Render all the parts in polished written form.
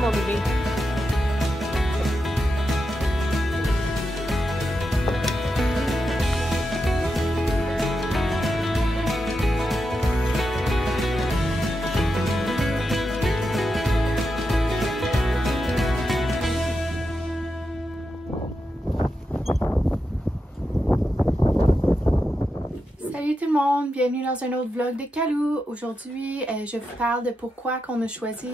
mon bébé. Salut tout le monde, bienvenue dans un autre vlog de Calou. Aujourd'hui, je vous parle de pourquoi qu'on a choisi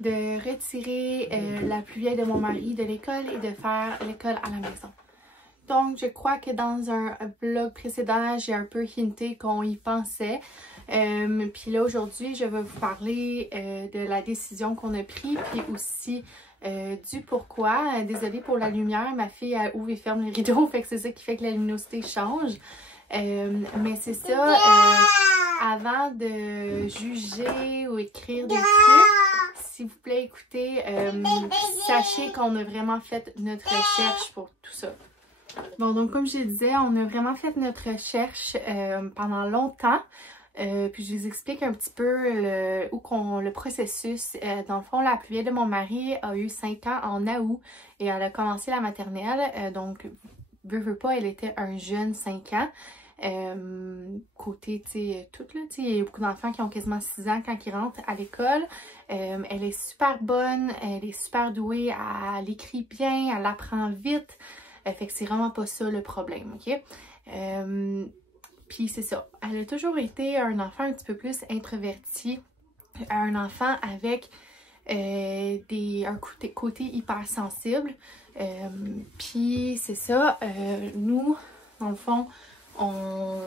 de retirer la plus vieille de mon mari de l'école et de faire l'école à la maison. Donc, je crois que dans un vlog précédent, j'ai un peu hinté qu'on y pensait. Puis là, aujourd'hui, je vais vous parler de la décision qu'on a prise, puis aussi du pourquoi. Désolée pour la lumière, ma fille elle ouvre et ferme les rideaux, fait que c'est ça qui fait que la luminosité change. Mais c'est ça, avant de juger ou écrire des trucs, s'il vous plaît, écoutez, sachez qu'on a vraiment fait notre recherche pour tout ça. Bon, donc comme je disais, on a vraiment fait notre recherche pendant longtemps. Puis je vous explique un petit peu le processus. Dans le fond, la plus vieille de mon mari a eu 5 ans en août et elle a commencé la maternelle. Donc, veux pas, elle était un jeune 5 ans. Côté, tu sais, tout là, tu sais, il y a beaucoup d'enfants qui ont quasiment 6 ans quand ils rentrent à l'école. Elle est super bonne, elle est super douée, elle écrit bien, elle apprend vite. Fait que c'est vraiment pas ça le problème, ok? Puis c'est ça, elle a toujours été un enfant un petit peu plus introverti, un enfant avec un côté hypersensible. Puis c'est ça, nous, dans le fond, on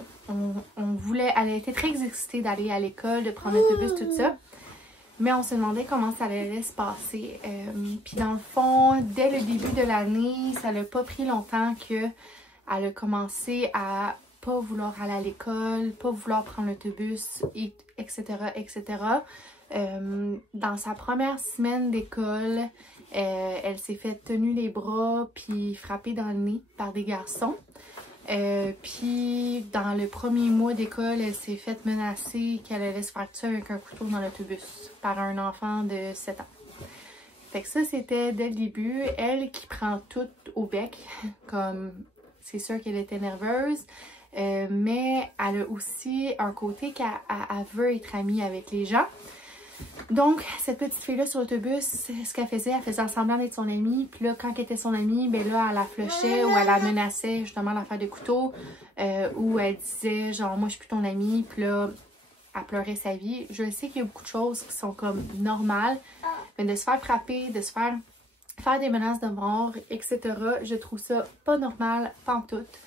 voulait, elle a été très excitée d'aller à l'école, de prendre l'autobus, tout ça. Mais on se demandait comment ça allait se passer. Puis dans le fond, dès le début de l'année, ça n'a pas pris longtemps qu'elle a commencé à pas vouloir aller à l'école, pas vouloir prendre l'autobus, etc., etc. Dans sa première semaine d'école, elle s'est fait tenir les bras puis frapper dans le nez par des garçons. Puis dans le premier mois d'école, elle s'est fait menacer qu'elle allait se faire tuer avec un couteau dans l'autobus par un enfant de 7 ans. Fait que ça, c'était dès le début. Elle qui prend tout au bec, comme c'est sûr qu'elle était nerveuse. Mais elle a aussi un côté qu'elle veut être amie avec les gens. Donc, cette petite fille-là sur l'autobus, ce qu'elle faisait, elle faisait semblant d'être son amie. Puis là, quand elle était son amie, ben là, elle la flushait ou elle la menaçait justement l'affaire de couteau. Ou elle disait genre, moi je suis plus ton amie. Puis là, elle pleurait sa vie. Je sais qu'il y a beaucoup de choses qui sont comme normales. Mais de se faire frapper, de se faire des menaces de mort, etc. Je trouve ça pas normal, pantoute.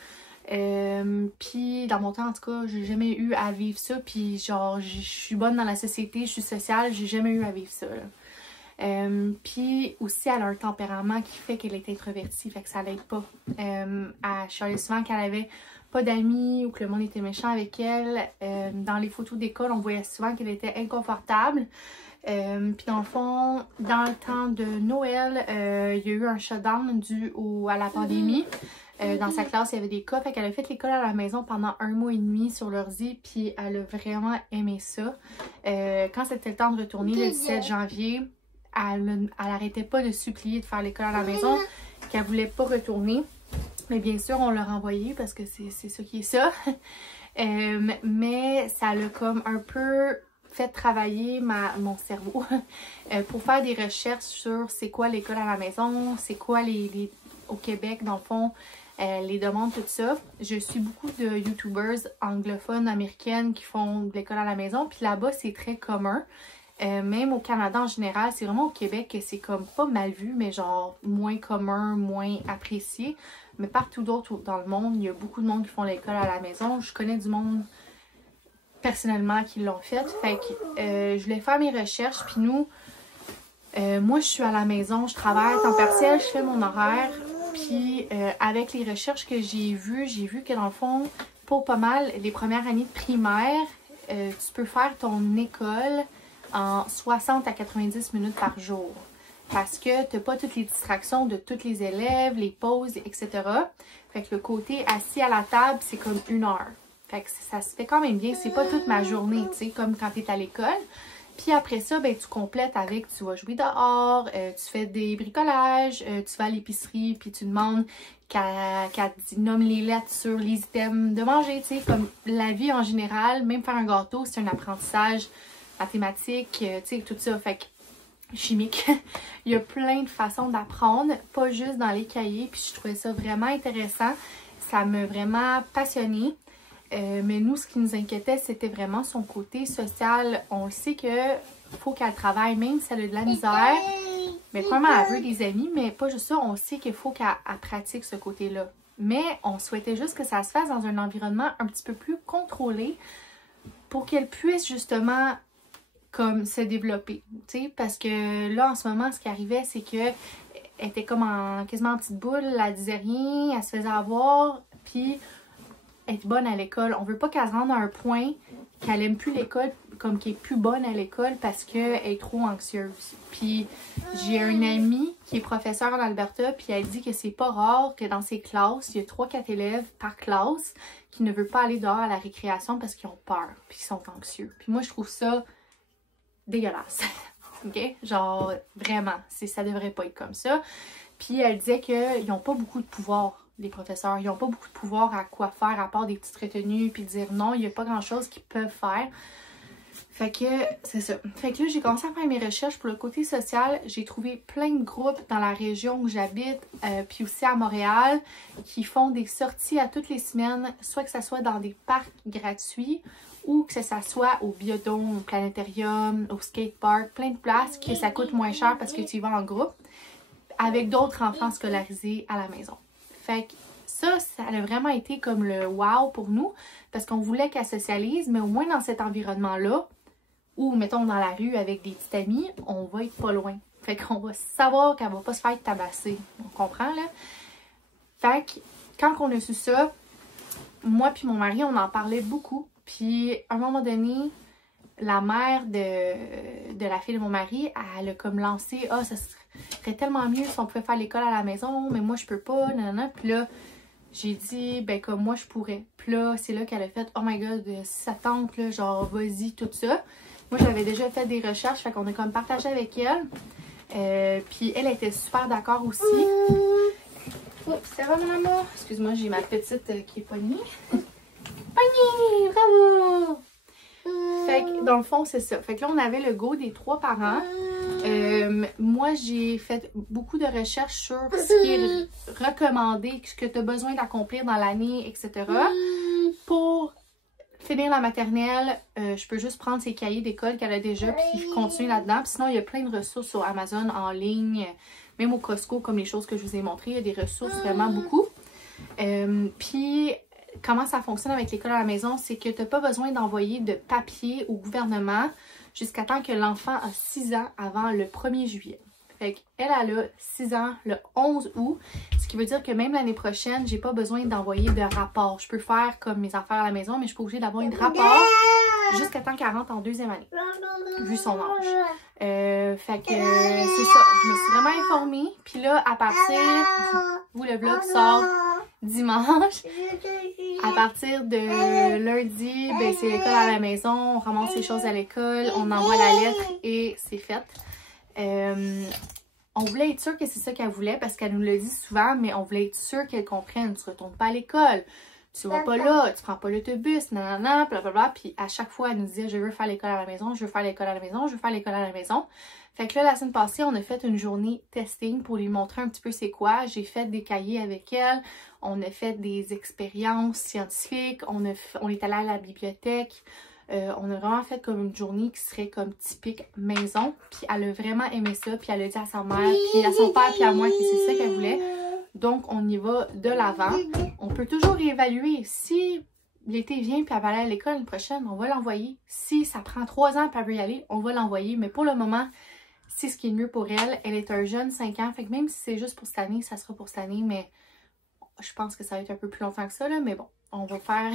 Puis dans mon temps en tout cas, j'ai jamais eu à vivre ça, puis genre je suis bonne dans la société, je suis sociale, j'ai jamais eu à vivre ça. Puis aussi elle a un tempérament qui fait qu'elle est introvertie, fait que ça l'aide pas. Elle chialait souvent qu'elle avait pas d'amis ou que le monde était méchant avec elle. Dans les photos d'école, on voyait souvent qu'elle était inconfortable. Puis dans le fond, dans le temps de Noël, il y a eu un shutdown dû à la pandémie. Dans sa classe, il y avait des cas. Fait qu'elle a fait l'école à la maison pendant 1 mois et demi sur l'ordi. Puis elle a vraiment aimé ça. Quand c'était le temps de retourner le 17 janvier, elle arrêtait pas de supplier de faire l'école à la maison. Qu'elle voulait pas retourner. Mais bien sûr, on l'a renvoyée parce que c'est ça qui est ça. Mais ça l'a comme un peu fait travailler mon cerveau pour faire des recherches sur c'est quoi l'école à la maison, c'est quoi au Québec dans le fond, les demandes, tout ça. Je suis beaucoup de YouTubers anglophones américaines qui font de l'école à la maison, puis là-bas c'est très commun. Même au Canada en général, c'est vraiment au Québec que c'est comme pas mal vu, mais genre moins commun, moins apprécié. Mais partout d'autre dans le monde, il y a beaucoup de monde qui font l'école à la maison. Je connais du monde personnellement qui l'ont fait. Fait que je voulais faire mes recherches. Puis nous, moi je suis à la maison, je travaille à temps partiel, je fais mon horaire. Puis avec les recherches que j'ai vu que dans le fond, pour pas mal, les premières années de primaire, tu peux faire ton école en 60 à 90 minutes par jour. Parce que tu n'as pas toutes les distractions de tous les élèves, les pauses, etc. Fait que le côté assis à la table, c'est comme 1 heure. Fait que ça se fait quand même bien. C'est pas toute ma journée, tu sais, comme quand tu es à l'école. Puis après ça, ben, tu complètes avec, tu vas jouer dehors, tu fais des bricolages, tu vas à l'épicerie, puis tu demandes qu'elle nomme les lettres sur les items de manger, tu sais, comme la vie en général, même faire un gâteau, c'est un apprentissage mathématique, tu sais, tout ça, fait que chimique. Il y a plein de façons d'apprendre, pas juste dans les cahiers, puis je trouvais ça vraiment intéressant. Ça m'a vraiment passionnée. Mais nous, ce qui nous inquiétait, c'était vraiment son côté social. On le sait que faut qu'elle travaille, même si elle a de la misère. Mais premièrement, elle veut des amis, mais pas juste ça. On sait qu'il faut qu'elle pratique ce côté-là. Mais on souhaitait juste que ça se fasse dans un environnement un petit peu plus contrôlé pour qu'elle puisse justement comme se développer, tu sais, parce que là, en ce moment, ce qui arrivait, c'est que elle était comme quasiment en petite boule, elle disait rien, elle se faisait avoir, puis elle est bonne à l'école. On veut pas qu'elle se rende à un point qu'elle aime plus l'école, comme qu'elle est plus bonne à l'école parce qu'elle est trop anxieuse. Puis j'ai un ami qui est professeur en Alberta, puis elle dit que c'est pas rare que dans ses classes, il y a 3-4 élèves par classe qui ne veulent pas aller dehors à la récréation parce qu'ils ont peur, puis qu'ils sont anxieux. Puis moi, je trouve ça dégueulasse. OK? Genre, vraiment, ça devrait pas être comme ça. Puis elle disait qu'ils n'ont pas beaucoup de pouvoir, les professeurs. Ils n'ont pas beaucoup de pouvoir à quoi faire, à part des petites retenues, puis dire non, il n'y a pas grand-chose qu'ils peuvent faire. Fait que, c'est ça. Fait que là, j'ai commencé à faire mes recherches pour le côté social. J'ai trouvé plein de groupes dans la région où j'habite, puis aussi à Montréal, qui font des sorties à toutes les semaines, soit que ça soit dans des parcs gratuits, ou que ça soit au biodôme, au planétarium, au skatepark, plein de places que ça coûte moins cher parce que tu y vas en groupe, avec d'autres enfants scolarisés à la maison. Fait que ça a vraiment été comme le wow pour nous, parce qu'on voulait qu'elle socialise, mais au moins dans cet environnement-là, ou mettons dans la rue avec des petits amis, on va être pas loin. Fait qu'on va savoir qu'elle va pas se faire tabasser. On comprend, là? Fait que quand on a su ça, moi puis mon mari, on en parlait beaucoup. Puis, à un moment donné, la mère de la fille de mon mari, elle a comme lancé « Ah, ça serait tellement mieux si on pouvait faire l'école à la maison, mais moi, je peux pas, nanana. » Puis là, j'ai dit « Ben, comme moi, je pourrais. » Puis là, c'est là qu'elle a fait « Oh my God, si ça tente, là, genre, vas-y, tout ça. » Moi, j'avais déjà fait des recherches, fait qu'on a comme partagé avec elle. Puis, elle était super d'accord aussi. Oh, ça va, mon amour? Excuse-moi, j'ai ma petite qui est pognée. Pognée! Bravo! Fait que, dans le fond, c'est ça. Fait que là, on avait le go des 3 parents. Moi, j'ai fait beaucoup de recherches sur ce qui est recommandé, ce que tu as besoin d'accomplir dans l'année, etc. Pour finir la maternelle, je peux juste prendre ses cahiers d'école qu'elle a déjà, puis continuer là-dedans. Puis sinon, il y a plein de ressources sur Amazon en ligne, même au Costco, comme les choses que je vous ai montrées. Il y a des ressources vraiment beaucoup. Puis, comment ça fonctionne avec l'école à la maison, c'est que tu n'as pas besoin d'envoyer de papier au gouvernement jusqu'à temps que l'enfant a 6 ans avant le 1er juillet. Fait qu'elle a 6 ans le 11 août, ce qui veut dire que même l'année prochaine, j'ai pas besoin d'envoyer de rapport. Je peux faire comme mes affaires à la maison, mais je suis pas obligée d'avoir un rapport jusqu'à temps qu'elle rentre en 2e année, vu son âge. Fait que c'est ça, je me suis vraiment informée. Puis là, à partir, vous le vlog sort dimanche. À partir de lundi, ben, c'est l'école à la maison, on ramasse les choses à l'école, on envoie la lettre et c'est fait. On voulait être sûr que c'est ça qu'elle voulait parce qu'elle nous le dit souvent, mais on voulait être sûr qu'elle comprenne. Tu retournes pas à l'école, tu vas pas là, tu prends pas l'autobus, nanana, blablabla. Puis à chaque fois, elle nous disait je veux faire l'école à la maison, je veux faire l'école à la maison, je veux faire l'école à la maison. Fait que là, la semaine passée, on a fait une journée testing pour lui montrer un petit peu c'est quoi. J'ai fait des cahiers avec elle, on a fait des expériences scientifiques, on est allé à la bibliothèque. On a vraiment fait comme une journée qui serait comme typique maison. Puis elle a vraiment aimé ça. Puis elle a dit à sa mère, puis à son père, puis à moi que c'est ça qu'elle voulait. Donc on y va de l'avant. On peut toujours réévaluer. Si l'été vient puis elle va aller à l'école l'année prochaine, on va l'envoyer. Si ça prend 3 ans puis elle veut y aller, on va l'envoyer. Mais pour le moment, c'est ce qui est le mieux pour elle. Elle est un jeune 5 ans. Fait que même si c'est juste pour cette année, ça sera pour cette année. Mais je pense que ça va être un peu plus longtemps que ça. Là. Mais bon, on va faire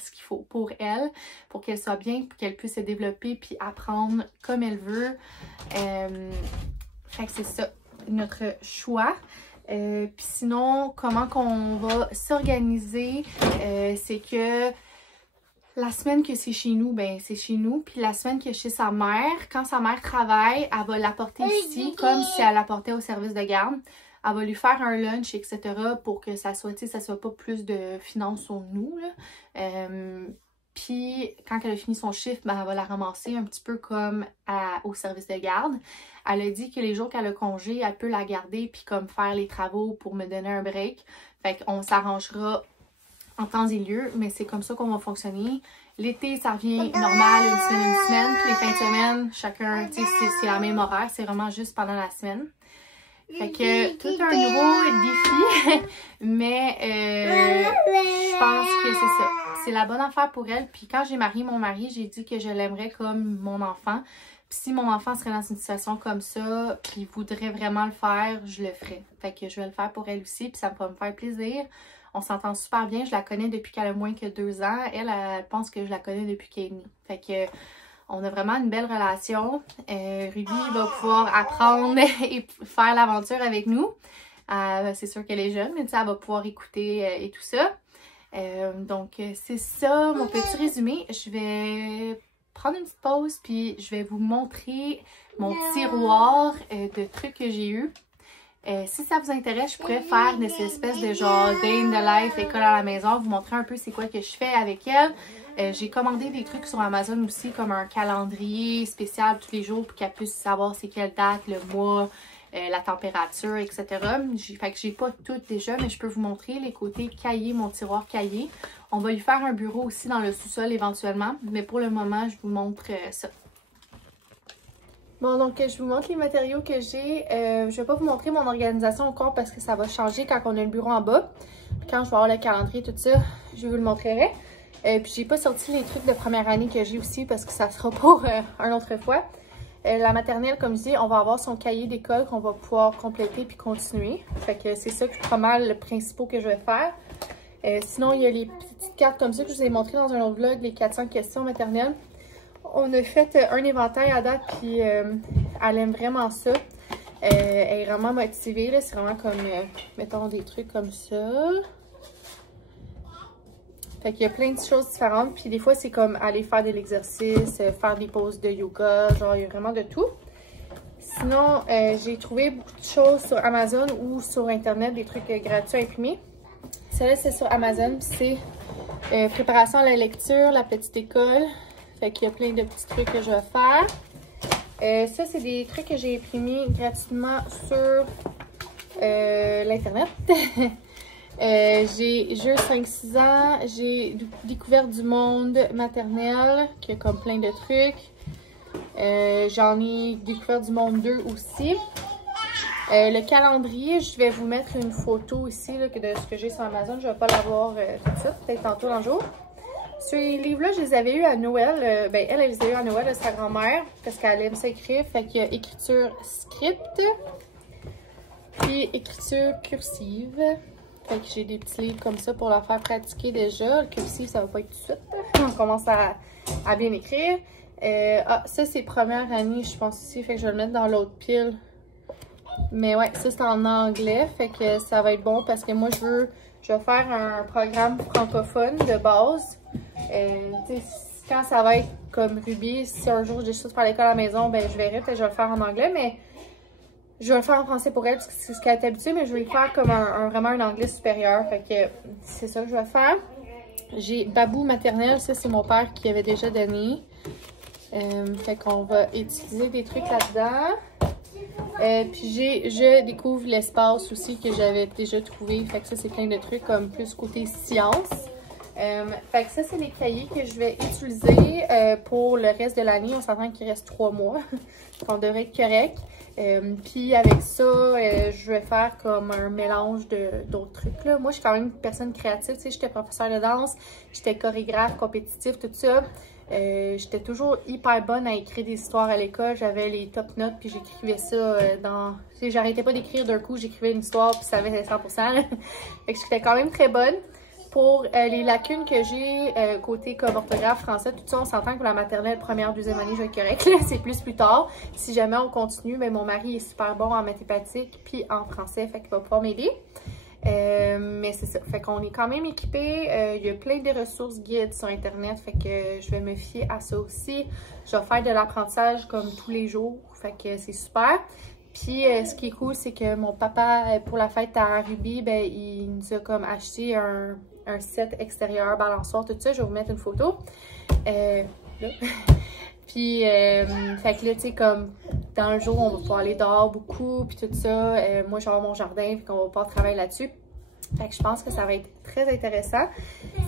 ce qu'il faut pour elle, pour qu'elle soit bien, pour qu'elle puisse se développer puis apprendre comme elle veut. Fait que c'est ça, notre choix. Puis sinon, comment qu'on va s'organiser, c'est que La semaine que c'est chez nous, ben c'est chez nous. Puis la semaine que chez sa mère, quand sa mère travaille, elle va l'apporter ici comme si elle l'apportait au service de garde. Elle va lui faire un lunch, etc. pour que ça soit, tu sais, ça soit pas plus de finances sur nous, là. Puis quand elle a fini son chiffre, ben, elle va la ramasser un petit peu comme au service de garde. Elle a dit que les jours qu'elle a congé, elle peut la garder puis comme faire les travaux pour me donner un break. Fait qu'on s'arrangera en temps et lieu, mais c'est comme ça qu'on va fonctionner. L'été, ça revient normal, une semaine. Puis les fins de semaine, chacun, tu sais, c'est la même horaire. C'est vraiment juste pendant la semaine. Fait que tout un nouveau défi, mais je pense que c'est ça. C'est la bonne affaire pour elle. Puis quand j'ai marié mon mari, j'ai dit que je l'aimerais comme mon enfant. Puis si mon enfant serait dans une situation comme ça, puis voudrait vraiment le faire, je le ferais. Fait que je vais le faire pour elle aussi, puis ça va me faire plaisir. On s'entend super bien. Je la connais depuis qu'elle a moins que 2 ans. Elle pense que je la connais depuis qu'elle est née. Fait que on a vraiment une belle relation. Ruby va pouvoir apprendre et faire l'aventure avec nous. C'est sûr qu'elle est jeune, mais elle va pouvoir écouter et tout ça. Donc, c'est ça mon petit résumé. Je vais prendre une petite pause, puis je vais vous montrer mon tiroir de trucs que j'ai eu. Si ça vous intéresse, je pourrais faire des espèces de genre day in the life, école à la maison, vous montrer un peu c'est quoi que je fais avec elle. J'ai commandé des trucs sur Amazon aussi, comme un calendrier spécial tous les jours pour qu'elle puisse savoir c'est quelle date, le mois, la température, etc. Fait que j'ai pas tout déjà, mais je peux vous montrer les côtés cahiers, mon tiroir cahier. On va lui faire un bureau aussi dans le sous-sol éventuellement, mais pour le moment, je vous montre ça. Bon, donc je vous montre les matériaux que j'ai. Je vais pas vous montrer mon organisation encore parce que ça va changer quand on a le bureau en bas. Puis quand je vais avoir le calendrier, tout ça, je vous le montrerai. Puis j'ai pas sorti les trucs de première année que j'ai aussi parce que ça sera pour une autre fois. La maternelle, comme je dis, on va avoir son cahier d'école qu'on va pouvoir compléter puis continuer. Fait que c'est ça que pas mal le principal que je vais faire. Sinon, il y a les petites cartes comme ça que je vous ai montré dans un autre vlog, les 400 questions maternelles. On a fait un éventail à date, puis elle aime vraiment ça. Elle est vraiment motivée, c'est vraiment comme, mettons, des trucs comme ça. Fait qu'il y a plein de choses différentes, puis des fois, c'est comme aller faire de l'exercice, faire des poses de yoga, genre, il y a vraiment de tout. Sinon, j'ai trouvé beaucoup de choses sur Amazon ou sur Internet, des trucs gratuits imprimés. Celle-là, c'est sur Amazon, puis c'est préparation à la lecture, la petite école. Fait qu'il y a plein de petits trucs que je vais faire. Ça, c'est des trucs que j'ai imprimés gratuitement sur l'Internet. J'ai 5-6 ans. J'ai découvert du monde maternel, qui a comme plein de trucs. J'en ai découvert du monde 2 aussi. Le calendrier, je vais vous mettre une photo ici là, de ce que j'ai sur Amazon. Je ne vais pas l'avoir tout de suite, peut-être tantôt dans le jour. Ces livres-là, je les avais eus à Noël. Ben, elle les a eus à Noël de sa grand-mère parce qu'elle aime ça écrire. Fait qu'il y a écriture script, puis écriture cursive. Fait que j'ai des petits livres comme ça pour leur faire pratiquer déjà. Le cursive, ça va pas être tout de suite. On commence à bien écrire. Ça, c'est première année, je pense aussi. Fait que je vais le mettre dans l'autre pile. Mais ouais, ça, c'est en anglais. Fait que ça va être bon parce que moi, je vais faire un programme francophone de base. Quand ça va être comme Ruby, si un jour j'ai décide de faire l'école à la maison, ben je verrai, peut-être je vais le faire en anglais, mais je vais le faire en français pour elle parce que c'est ce qu'elle est habituée, mais je vais le faire comme vraiment un anglais supérieur. Fait que c'est ça que je vais faire. J'ai Babou maternelle, ça c'est mon père qui avait déjà donné. Fait qu'on va utiliser des trucs là-dedans. Puis je découvre l'espace aussi que j'avais déjà trouvé. Fait que ça c'est plein de trucs comme plus côté science. Fait que ça, c'est les cahiers que je vais utiliser pour le reste de l'année. On s'entend qu'il reste 3 mois. On devrait être correct. Puis avec ça, je vais faire comme un mélange d'autres trucs. Là. Moi, je suis quand même une personne créative. Tu sais, j'étais professeure de danse, j'étais chorégraphe, compétitif, tout ça. J'étais toujours hyper bonne à écrire des histoires à l'école. J'avais les top notes, puis j'écrivais ça dans... Tu sais, j'arrêtais pas d'écrire d'un coup. J'écrivais une histoire, puis ça avait 100%. Fait que j'étais quand même très bonne. Pour les lacunes que j'ai côté comme orthographe français, tout ça, on s'entend que pour la maternelle, première, deuxième année, je vais être correct. C'est plus tard. Si jamais on continue, ben, mon mari est super bon en mathématiques puis en français, fait qu'il va pouvoir m'aider. Mais c'est ça. Fait qu'on est quand même équipé. Il y a plein de ressources guides sur Internet. Fait que je vais me fier à ça aussi. Je vais faire de l'apprentissage comme tous les jours. Fait que c'est super. Puis ce qui est cool, c'est que mon papa, pour la fête à Ruby, ben, il nous a comme acheté un set extérieur, balançoire, tout ça. Je vais vous mettre une photo. Là. Puis, fait que là, tu sais, comme dans le jour, on va pouvoir aller dehors beaucoup, puis tout ça. Moi, j'ai mon jardin, puis qu'on va pouvoir travailler là-dessus. Fait que je pense que ça va être très intéressant.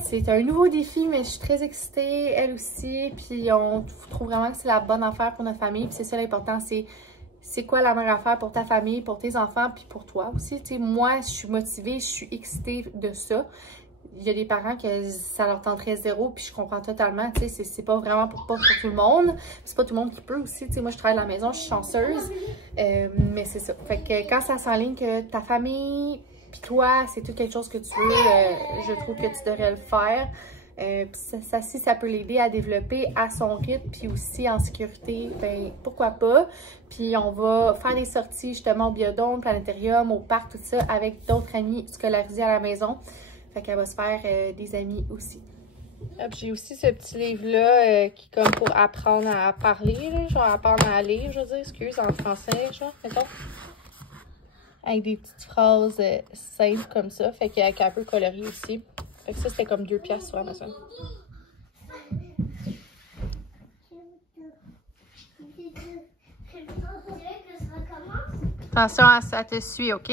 C'est un nouveau défi, mais je suis très excitée, elle aussi. Puis, on trouve vraiment que c'est la bonne affaire pour notre famille. Puis, c'est ça l'important, c'est quoi la meilleure affaire pour ta famille, pour tes enfants, puis pour toi aussi. Tu sais, moi, je suis motivée, je suis excitée de ça. Il y a des parents que ça leur tenterait zéro, puis je comprends totalement, tu sais, c'est pas vraiment pas pour tout le monde. C'est pas tout le monde qui peut aussi, tu sais, moi je travaille à la maison, je suis chanceuse, mais c'est ça. Fait que quand ça s'enligne que ta famille, puis toi, c'est tout quelque chose que tu veux, je trouve que tu devrais le faire. Puis si ça peut l'aider à développer à son rythme, puis aussi en sécurité, ben pourquoi pas. Puis on va faire des sorties justement au Biodôme, Planétarium, au parc, tout ça, avec d'autres amis scolarisés à la maison. Fait qu'elle va se faire des amis aussi. J'ai aussi ce petit livre-là qui est comme pour apprendre à parler, là, genre apprendre à lire, je veux dire, excuse, en français, genre, mettons. Avec des petites phrases simples comme ça, fait qu'elle est un peu coloriée aussi. Fait que ça, c'était comme 2 piastres sur Amazon. Attention, ça te suit, OK?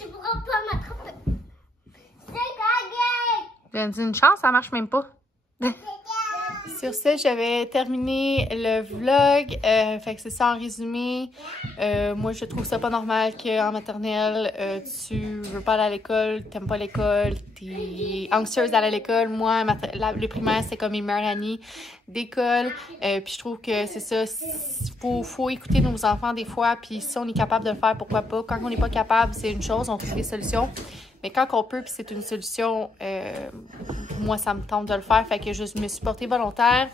Tu pourras pas m'attraper. C'est gagné! J'ai dit une chance, ça marche même pas. Sur ce, j'avais terminé le vlog. Fait que c'est ça en résumé. Moi, je trouve ça pas normal qu'en maternelle, tu veux pas aller à l'école, t'aimes pas l'école, t'es anxieuse d'aller à l'école. Moi, le primaire, c'est comme mes meilleures années d'école. Puis je trouve que c'est ça, faut écouter nos enfants des fois. Puis si on est capable de le faire, pourquoi pas. Quand on n'est pas capable, c'est une chose, on trouve des solutions. Mais quand on peut, puis c'est une solution, moi, ça me tente de le faire. Fait que je me suis portée volontaire.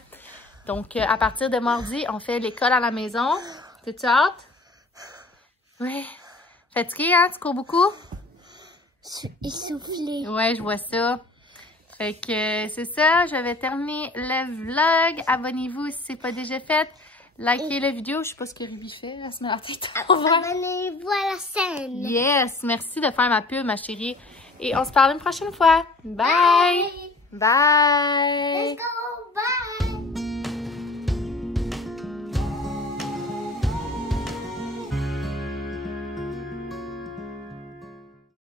Donc, à partir de mardi, on fait l'école à la maison. T'es-tu hâte? Ouais. Fatiguée, hein? Tu cours beaucoup? Je suis essoufflée. Ouais, je vois ça. Fait que c'est ça. Je vais terminer le vlog. Abonnez-vous si c'est pas déjà fait. Likez la vidéo. Je sais pas ce que Ruby fait. Elle se met la tête en vert. Abonnez-vous à la chaîne. Yes! Merci de faire ma pub, ma chérie. Et on se parle une prochaine fois. Bye! Bye! Let's go!